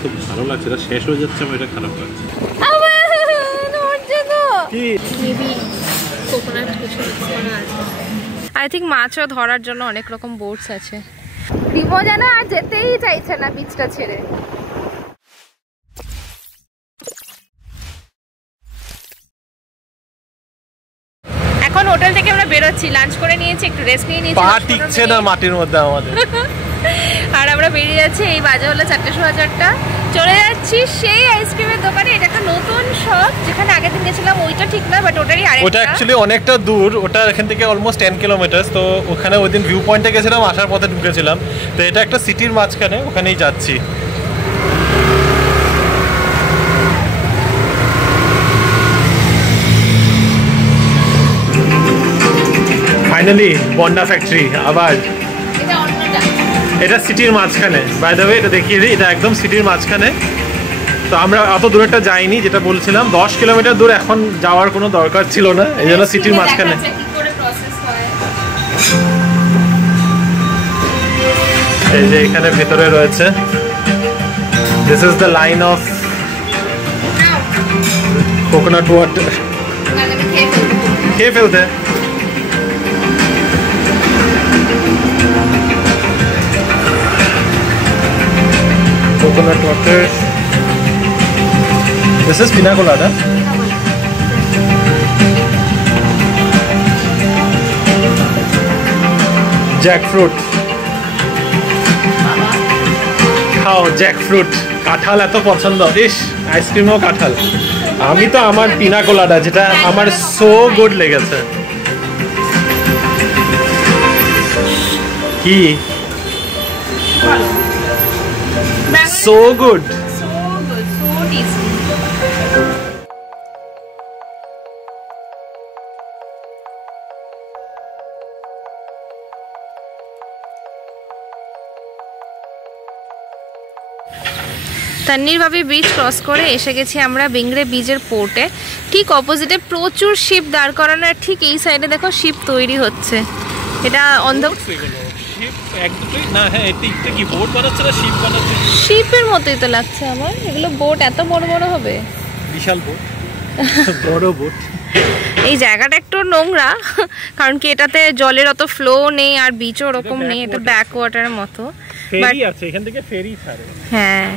খুব ভালো লাগছে, এটা শেষ হয়ে যাচ্ছে, আমার এটা খারাপ লাগছে। আই থিঙ্ক মাছও ধরার জন্য অনেক রকম বোটস আছে। রিমো যেন আর যেতেই চাইছে না বিচটা ছেড়ে। এখন হোটেল থেকে আমরা বেরোচ্ছি, লাঞ্চ করে নিয়েছি, একটু রেস্ট নিয়ে নিয়েছি, পা টিকছে না মাটির মধ্যে আমাদের। আর আমরা বেরিয়ে যাচ্ছি, এই বাজে হলো 4:15 চলে যাচ্ছি সেই আইসক্রিমের দোকানে। এটা একটা নতুন শপ, যেখানে আগের দিন গেছিলাম ওইটা ঠিক না, বাট ওটারই আরেকটা। ওটা অ্যাকচুয়ালি অনেকটা দূর, ওটা এখান থেকে অলমোস্ট 10 কিলোমিটার। তো ওখানে ওই দিন ভিউ পয়েন্টে গেছিলাম, আসার পথে ঢুকেছিলাম। তো এটা একটা সিটির মাঝখানে, ওখানেই যাচ্ছি। ফাইনালি বন্ডা ফ্যাক্টরি আবার। এটা সিটির মাঝখানে, বাই দ্য ওয়ে এটা দেখিয়ে দিই, এটা একদম সিটির মাঝখানে। তো আমরা অত দূরটা যাইনি, যেটা বলছিলাম 10 কিলোমিটার দূর, এখন যাওয়ার কোনো দরকার ছিল না, এই জন্য সিটির মাঝখানে। এই যে এখানে ভেতরে রয়েছে, this is the line of coconut water. খেয়ে ফেলতে coconut water. This is pina colada. Jackfruit. খাও জ্যাকফ্রুট। কাঁঠাল এত পছন্দ, ইস আইসক্রিমও কাঁঠাল। আমি তো আমার পিনা কোলাডা, যেটা আমার সো গুড লেগেছে। কি so good, so tasty. তান্নির ভাবি ব্রিজ ক্রস করে এসে গেছি আমরা বেংরে বীজের পোর্টে। ঠিক অপোজিটে প্রচুর শিপ দাঁড় করানো, আর ঠিক এই সাইডে দেখো শিপ তৈরি হচ্ছে। এটা অন্ধ শিপের মতোই তো লাগছে আমার। এগুলো বোট এত বড় বড় হবে, বিশাল বোট, বড় বোট। এই জায়গাটা একটু নোংরা, কারণ কি এটাতে জলের অত ফ্লো নেই, আর বিচও ওরকম নেই, এটা ব্যাক ওয়াটারের মতো। ফেরি আছে এখান থেকে, ফেরি ছাড়ে। হ্যাঁ,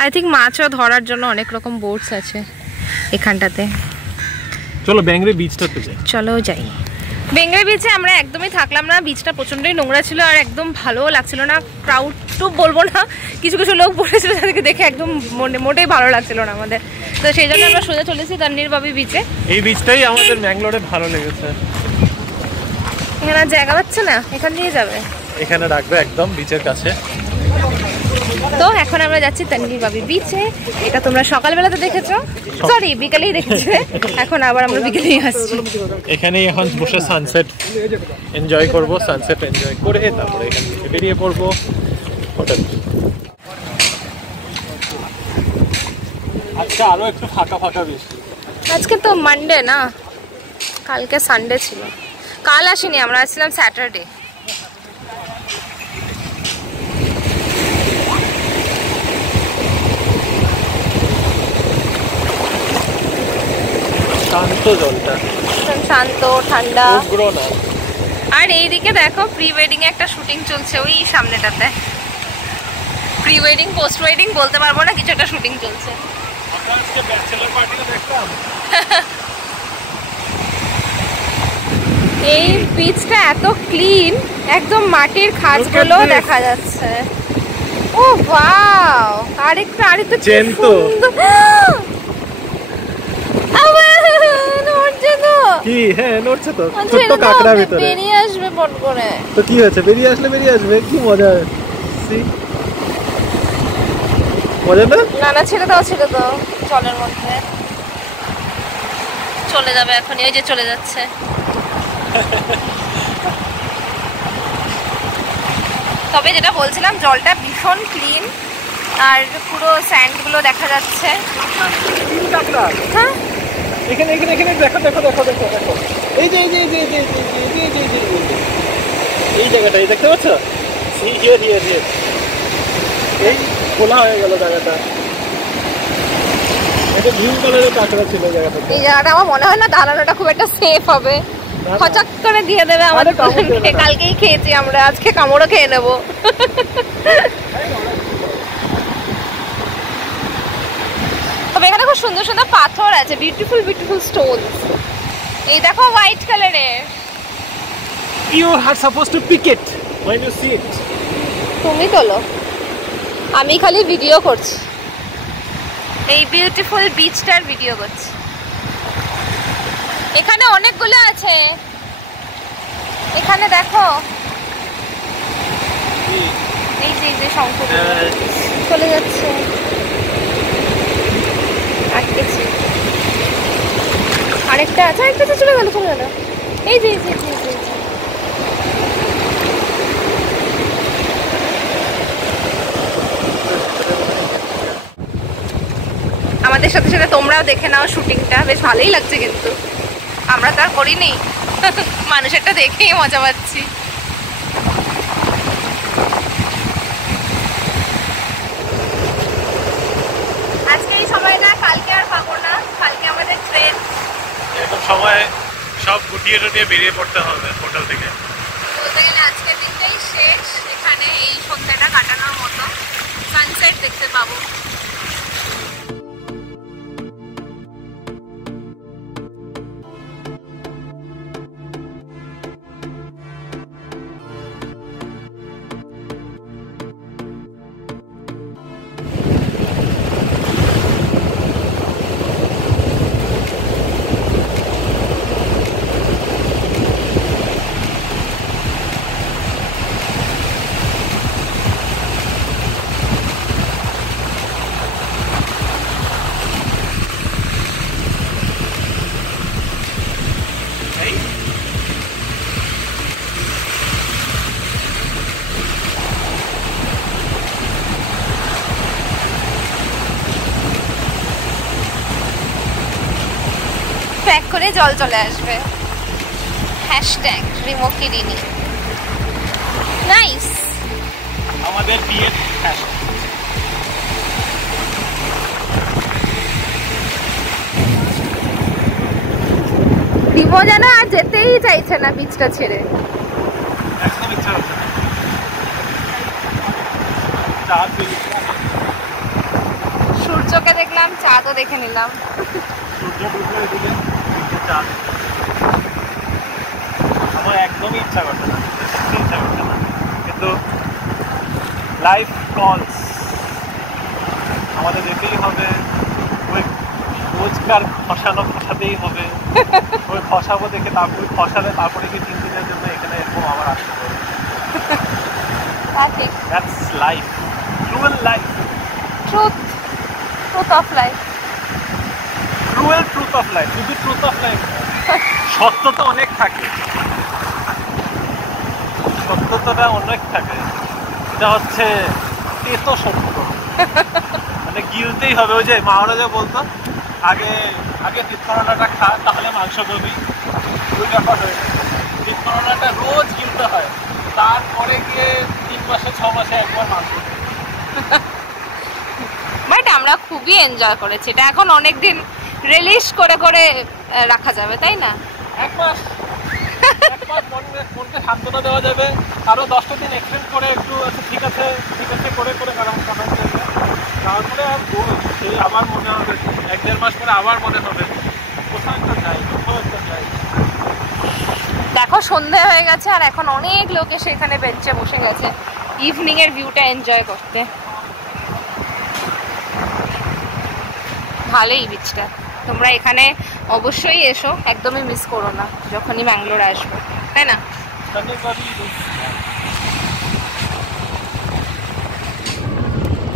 আই থিঙ্ক মাছও ধরার জন্য অনেক রকম বোটস আছে এখানটাতে। চলো বেংরে বিচটাতে যাই। চলো যাই। বেংরে বিচে আমরা একদমই থাকলাম না, বিচটা প্রচণ্ডই নোংরা ছিল, আর একদম ভালোও লাগছিল না। ক্রাউড তো বলবো না, কিছু কিছু লোক বলেছিল তাদেরকে দেখে একদম মোটেই ভালো লাগছিল না আমাদের। তো সেই জন্য আমরা সোজা চলেছি তান্নির ভাবি বিচে। এই বিচটাই আমাদের ম্যাঙ্গালোরে ভালো লেগেছে। এখানে আর জায়গা পাচ্ছে না, এখান দিয়ে যাবে, এখানে রাখবে একদম বিচের কাছে। তো এখন আমরা যাচ্ছি তান্নির ভাবি বিচে। এটা তোমরা সকালবেলাতে দেখেছো, সরি বিকালেই দেখেছো, এখন আবার আমরা বিকেলেই আসছি। এখানেই এখন বসে সানসেট এনজয় করব, সানসেট এনজয় করে তারপরে এখান থেকে বেরিয়ে পড়বো হোটেল। আজকে আরো একটু ফাঁকা ফাঁকা বেশি। আজকে তো মানডে না, কালকে সানডে ছিল। কাল আসিনি আমরা, আসছিলাম স্যাটারডে। শান্ত জলটা, শান্ত ঠান্ডা। না। আর এইদিকে দেখো প্রি ওয়েডিং এ একটা শুটিং চলছে, ওই সামনেটাতে। প্রি ওয়েডিং পোস্ট ওয়েডিং বলতে পারবো না, কিছু একটা শুটিং চলছে। আজকে ব্যাচেলর পার্টিটা দেখতাম। এই বিচটা এত ক্লিন, একদম মাটির খাঁজগুলো দেখা যাচ্ছে। ও ওয়াও, আরেকটু চেনতো কি? হ্যাঁ নড়ছে তো, ছোট্ট কাঁকড়া ভিতরে বেরিয়ে আসবে বট করে। তো কি হয়েছে, বেরিয়ে আসবে, কি মজা। মজা না? না ছেড়ে দাও জলের মধ্যে চলে যাবে এখন, এই যে চলে যাচ্ছে। তবে যেটা বলছিলাম, জলটা ভীষণ ক্লিন, আর পুরো স্যান্ডগুলো দেখা যাচ্ছে। হ্যাঁ এখানে দেখো এই যে এই জায়গাটা দেখতে পাচ্ছ? এই খোলা হয়ে গেল জায়গাটা। এটা গ্রিন কালারের কাঁকড়া ছিল জায়গাটা। এই জায়গাটা আমার মনে হয় না দাঁড়ানোটা খুব একটা সেফ হবে, খচাক করে দিয়ে দেবে আমাদের। কালকেই খেয়েছি আমরা, আজকে কামড়ও খেয়ে নেবো। তবে এখানে খুব সুন্দর সুন্দর পাথর আছে, বিউটিফুল বিউটিফুল স্টোনস। এই দেখো হোয়াইট কালারের। You are supposed to pick it when you see it. তুমি তোলো, আমি খালি ভিডিও করছি, এই বিউটিফুল বিচটার ভিডিও করছি। এখানে অনেকগুলো আছে, এখানে দেখো এই যে শঙ্খ চলে যাচ্ছে, আটকেছি। আরেকটা আছে, আরেকটা চলে গেল এই যে আমাদের সাথে সাথে তোমরাও দেখে নাও শুটিংটা, বেশ ভালোই লাগছে। কিন্তু আমরা তো আর করিনি, মানুষেরটা দেখেই মজা পাচ্ছি। আজকে এই সময়টা কালকে আর পাবো না, কালকে আমাদের ট্রেন। এরকম সময় সব গুটিয়ে টুটিয়ে বেরিয়ে পড়তে হবে হোটেল থেকে। বলতে গেলে আজকের দিনটাই শেষ, এখানে এই সন্ধ্যাটা কাটানোর মতো। সানসেট দেখতে পাবো। প্যাক করে জল চলে আসবে। হ্যাশট্যাগ রিমোকিরিনি। নাইস। আমাদের বিয়ের রিমো যেন আর যেতেই চাইছে না বিচটা ছেড়ে। একদম ইচ্ছা হচ্ছে না। সূর্যকে দেখলাম, চাঁদও দেখে নিলাম। আমার একদমই ইচ্ছা করছে না, কিন্তু লাইফ কলস, আমাদের যেতেই হবে। ওই রোজকার খসাতেই হবে। ওই খসাবো দেখে তারপরে খসালে তারপরে কি 3 দিনের জন্য এখানে এরকম আবার আসতে হবে। That's life, cruel life, truth of life, cruel truth of life. শুধু truth of life, সত্যতা অনেক থাকে, সত্যতাটা অনেক থাকে। এটা হচ্ছে তেতো সত্য, মানে গিলতেই হবে। ওই যে মা ওরা যে বলতো আগে পিতকরণাটা খা তাহলে মাংস পাবি, ওই ব্যাপার হয়ে যায়। পিতকরণাটা রোজ গিলতে হয়, তারপরে গিয়ে 3 মাসে 6 মাসে একবার মাংস। বাট আমরা খুবই এনজয় করেছি এটা। এখন অনেকদিন রিলিজ করে করে রাখা যাবে, তাই না? এক মাস মনকে সান্ত্বনা দেওয়া যাবে। আরো 10টা দিন এক্সটেন্ড করে একটু ঠিক আছে করে করে তারপরে আর সেই আবার মনে হবে 1-1.5 মাস পরে আবার মনে হবে কোথাও একটা যাই। দেখো সন্ধে হয়ে গেছে আর এখন অনেক লোক এসে এখানে বেঞ্চে বসে গেছে ইভিনিং এর ভিউটা এনজয় করতে। ভালোই বিচটা, তোমরা এখানে অবশ্যই এসো, একদমই মিস করো না যখনই ব্যাঙ্গালোর আসবে, তাই না?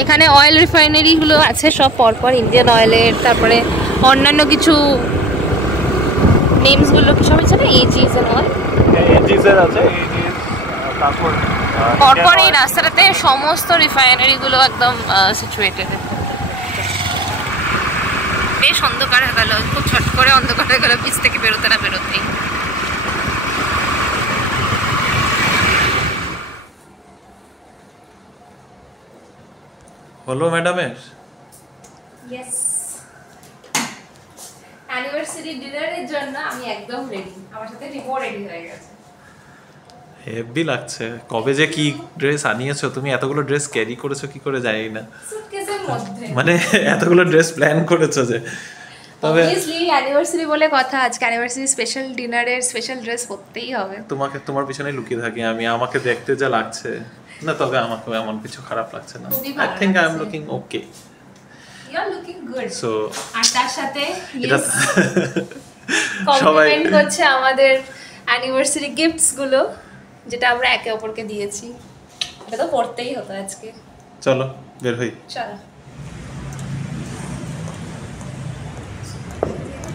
এখানে অয়েল রিফাইনারি গুলো আছে সব পরপর, ইন্ডিয়ান অয়েলের, তারপরে অন্যান্য কিছু নেমস গুলো কি সব আছে না, এজিস এন্ড অল, এজিসের আছে, এজিস। তারপর পরপর এই রাস্তাটাতে সমস্ত রিফাইনারি গুলো একদম সিচুয়েটেড। বেশ অন্ধকার হয়ে গেল, খুব ছট করে অন্ধকার হয়ে গেল বিচ থেকে বেরোতে না বেরোতেই। হলো ম্যাডামের? ইয়েস, অ্যানিভার্সারি ডিনারের জন্য আমি একদম রেডি। আমার সাথে রিমো রেডি হয়ে গেছে। হেভি লাগছে। কবে যে কি ড্রেস আনিয়েছো তুমি? এতগুলো ড্রেস ক্যারি করেছো কি করে জানি না। সুটকেসের মধ্যে মানে এতগুলো ড্রেস প্ল্যান করেছো যে। তবে অবভিয়াসলি অ্যানিভার্সারি বলে কথা, আজকে অ্যানিভার্সারি স্পেশাল ডিনারের স্পেশাল ড্রেস করতেই হবে। তোমার পিছনে লুকিয়ে থাকি আমি। আমাকে দেখতে যা লাগছে না, তবে আমাকে এমন কিছু খারাপ লাগছে না। I think I am looking okay. You are looking good. So আর তার সাথে এটা কমপ্লিমেন্ট করছে আমাদের অ্যানিভার্সারি গিফটস গুলো, যেটা আমরা একে অপরকে দিয়েছি। এটা তো পড়তেই হতো আজকে। চলো বের হই। চলো।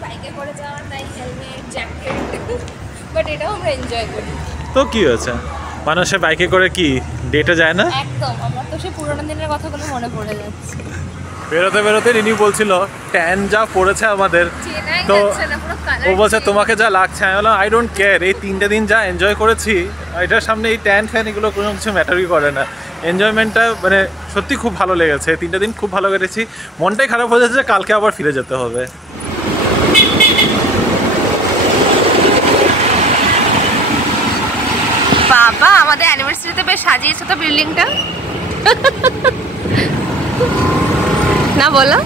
বাইকে করে যাওয়ার তাই হেলমেট, জ্যাকেট, বাট এটাও আমরা এনজয় করি। তো কি হয়েছে, মানুষের বাইকে করে কি ডেটে যায় না? একদম, আমার তো সেই পুরোনো দিনের কথাগুলো মনে পড়ে যাচ্ছে। বেরোতে বেরোতে রিনি বলছিল ট্যান যা পড়েছে আমাদের, তো ও বলছে তোমাকে যা লাগছে। আমি বললাম আই ডোন্ট কেয়ার, এই 3টে দিন যা এনজয় করেছি এটার সামনে এই ট্যান ফ্যান এগুলো কোনো কিছু ম্যাটারই করে না। এনজয়মেন্টটা মানে সত্যি খুব ভালো লেগেছে। 3টে দিন খুব ভালো কেটেছি। মনটাই খারাপ হয়ে যাচ্ছে যে কালকে আবার ফিরে যেতে হবে। বাবা, আমাদের অ্যানিভার্সারিতে বেশ সাজিয়েছে তো বিল্ডিংটা। না বলো,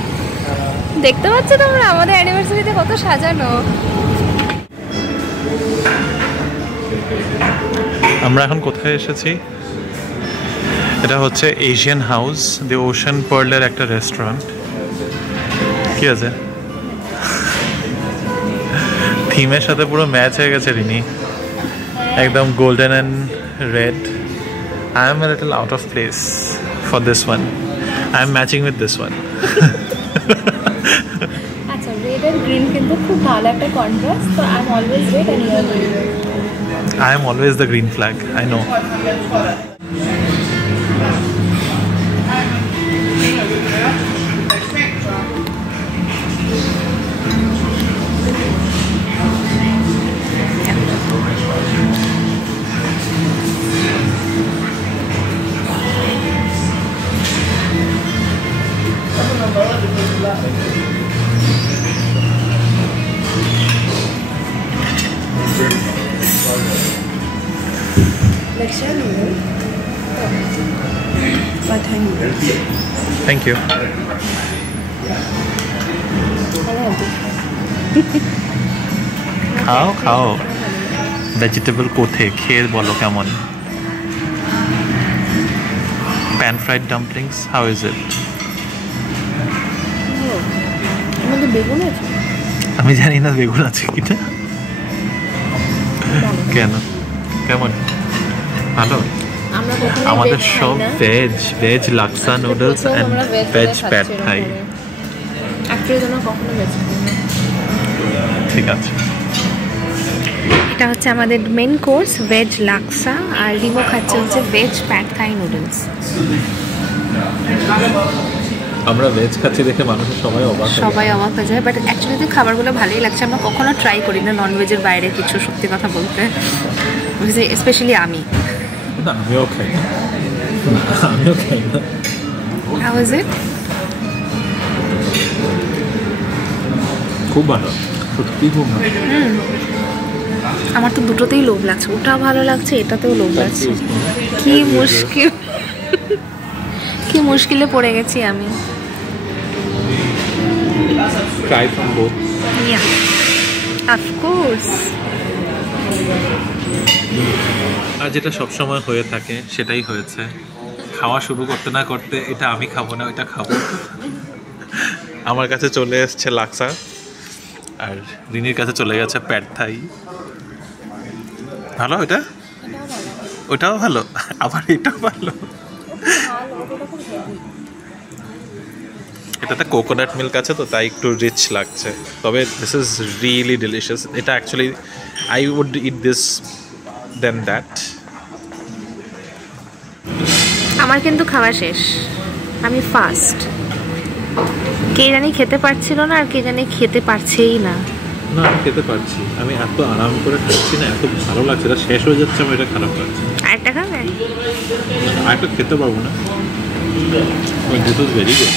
দেখতে পাচ্ছ তোমরা আমাদের অ্যানিভার্সারিতে কত সাজানো। আমরা এখন কোথায় এসেছি? এটা হচ্ছে এশিয়ান হাউস, দি ওশান পার্লের একটা রেস্টুরেন্ট। কি আছে, থিমের সাথে পুরো ম্যাচ হয়ে গেছে রিনি, একদম golden and red. I am a little out of place for this one. I am matching with this one. আচ্ছা, রেড এন্ড গ্রিন কিন্তু খুব ভালো একটা কন্ট্রাস্ট। তো I am always red and you are green. I am always the green flag, I know. Thank you. খাও খাও, vegetable কোথে খেয়ে বলো কেমন। Pan fried dumplings, how is it? বেগুন আছে? আমি জানি না বেগুন আছে কিনা। কেন, কেমন? ভালো। আমাদের সব veg laksa noodles and veg pad thai. ঠিক আছে, এটা হচ্ছে আমাদের মেন কোর্স, ভেজ লাক্সা, আর রিমো খাচ্ছে হচ্ছে ভেজ প্যাড থাই নুডলস। আমরা ভেজ খাচ্ছি দেখে মানুষের সবাই অবাক হয়ে যায়, বাট অ্যাকচুয়ালি খাবারগুলো ভালোই লাগছে। আমরা কখনো ট্রাই করি না নন ভেজের বাইরে কিছু, সত্যি কথা বলতে, স্পেশালি আমি। আমিও খাই না। How is it? খুব ভালো, সত্যি খুব ভালো। আমার তো দুটোতেই লোভ লাগছে, ওটা ভালো লাগছে, এটাতেও লোভ লাগছে। কি মুশকিলে পড়ে গেছি আমি। Try from both. Yeah, of course. আর যেটা সবসময় হয়ে থাকে সেটাই হয়েছে। খাওয়া শুরু করতে না করতে এটা আমি খাবো না, ওইটা খাবো। আমার কাছে চলে এসছে লাক্সা, আর রিনির কাছে চলে গেছে প্যাড থাই। ভালো ওইটা, ওইটাও ভালো, আবার এটাও ভালো। এটাতে কোকোনাট মিল্ক আছে তো তাই একটু রিচ লাগছে, তবে দিস ইজ রিয়েলি ডিলিশিয়াস। এটা actually I would eat this than that. আমার কিন্তু খাওয়া শেষ, আমি ফার্স্ট। কে জানি খেতে পারছিল না, আর কে জানি খেতে পারছেই না। না, আমি খেতে পারছি, আমি এত আরাম করে খাচ্ছি না, এত ভালো লাগছে। এটা শেষ হয়ে যাচ্ছে, আমার এটা খারাপ লাগছে। আরেকটা খাবে? আরেকটা খেতে পারবো না। But this was very good.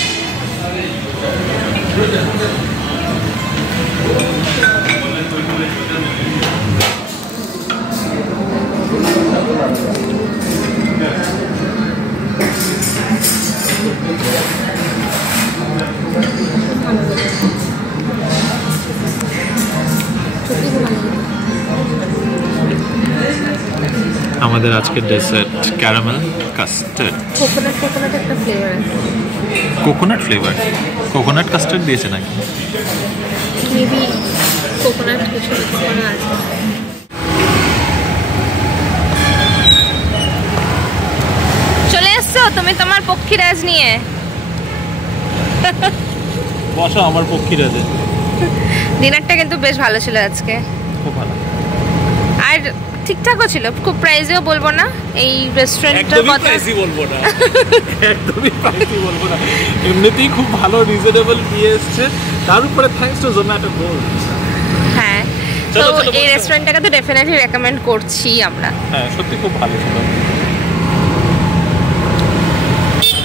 আমাদের আজকের ডেজার্ট ক্যারামেল কাস্টার্ড কোকোনাট একটা ফ্লেভার আছে কোকোনাট ফ্লেভার কোকোনাট কাস্টার্ড দিয়েছে নাকি মেবি কোকোনাট কিছু মনে আছে চলে এসছো তুমি তোমার পক্ষীরাজ নিয়ে বসো আমার পক্ষীরাজে ডিনারটা কিন্তু বেশ ভালো ছিল আজকে খুব ভালো আর ঠিকঠাকও ছিল খুব প্রাইসেও বলবো না এই রেস্টুরেন্টটার কথা প্রাইসই বলবো না একদমই প্রাইসই বলবো না এমনিতেই খুব ভালো রিজনেবল দিয়ে এসছে তার উপরে থ্যাঙ্কস টু জোম্যাটো গোল্ড হ্যাঁ তো এই রেস্টুরেন্টটাকে তো ডেফিনেটলি রেকমেন্ড করছি আমরা হ্যাঁ সত্যি খুব ভালো ছিল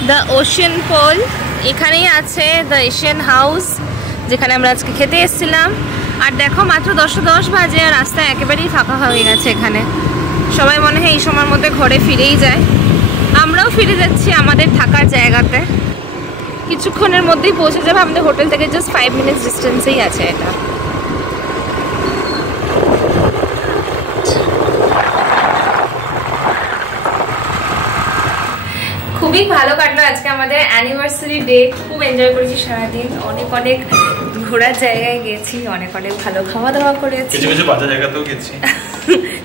দ্য ওশিয়ান পোল এখানেই আছে দ্য এশিয়ান হাউস যেখানে আমরা আজকে খেতে এসেছিলাম আর দেখো মাত্র 10:10 বাজে আর রাস্তায় একেবারেই ফাঁকা হয়ে গেছে এখানে সবাই মনে হয় এই সময়ের মধ্যে ঘরে ফিরেই যায় আমরাও ফিরে যাচ্ছি আমাদের থাকার জায়গাতে কিছুক্ষণের মধ্যেই পৌঁছে যাবে আমাদের হোটেল থেকে জাস্ট 5 মিনিটস ডিস্টেন্সেই আছে এটা খুবই ভালো কাটলো আজকে আমাদের অ্যানিভার্সারি ডে খুব এনজয় করেছি সারাদিন অনেক অনেক ঘোরার জায়গায় গেছি অনেক অনেক ভালো খাওয়া দাওয়া করেছি কিছু কিছু বাজার জায়গাতেও গেছি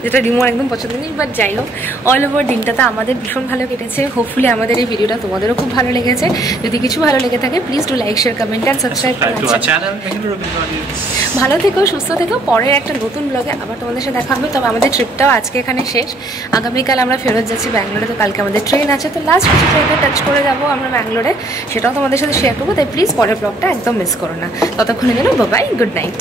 যেটা রিমোর একদম পছন্দ নেই বাট যাই হোক অল ওভার দিনটাতে আমাদের ভীষণ ভালো কেটেছে হোপফুলি আমাদের এই ভিডিওটা তোমাদেরও খুব ভালো লেগেছে যদি কিছু ভালো লেগে থাকে please do like share comment and subscribe ভালো থেকো সুস্থ থেকো পরের একটা নতুন ব্লগে আবার তোমাদের সাথে দেখা হবে তবে আমাদের ট্রিপটাও আজকে এখানে শেষ আগামীকাল আমরা ফেরত যাচ্ছি ব্যাঙ্গালোরে তো কালকে আমাদের ট্রেন আছে তো লাস্ট কিছু জায়গায় টাচ করে যাবো আমরা ব্যাঙ্গালোরে সেটাও তোমাদের সাথে শেয়ার করবো তাই প্লিজ পরের ব্লগটা একদম মিস করো না ততক্ষণে জন্য বাই গুড নাইট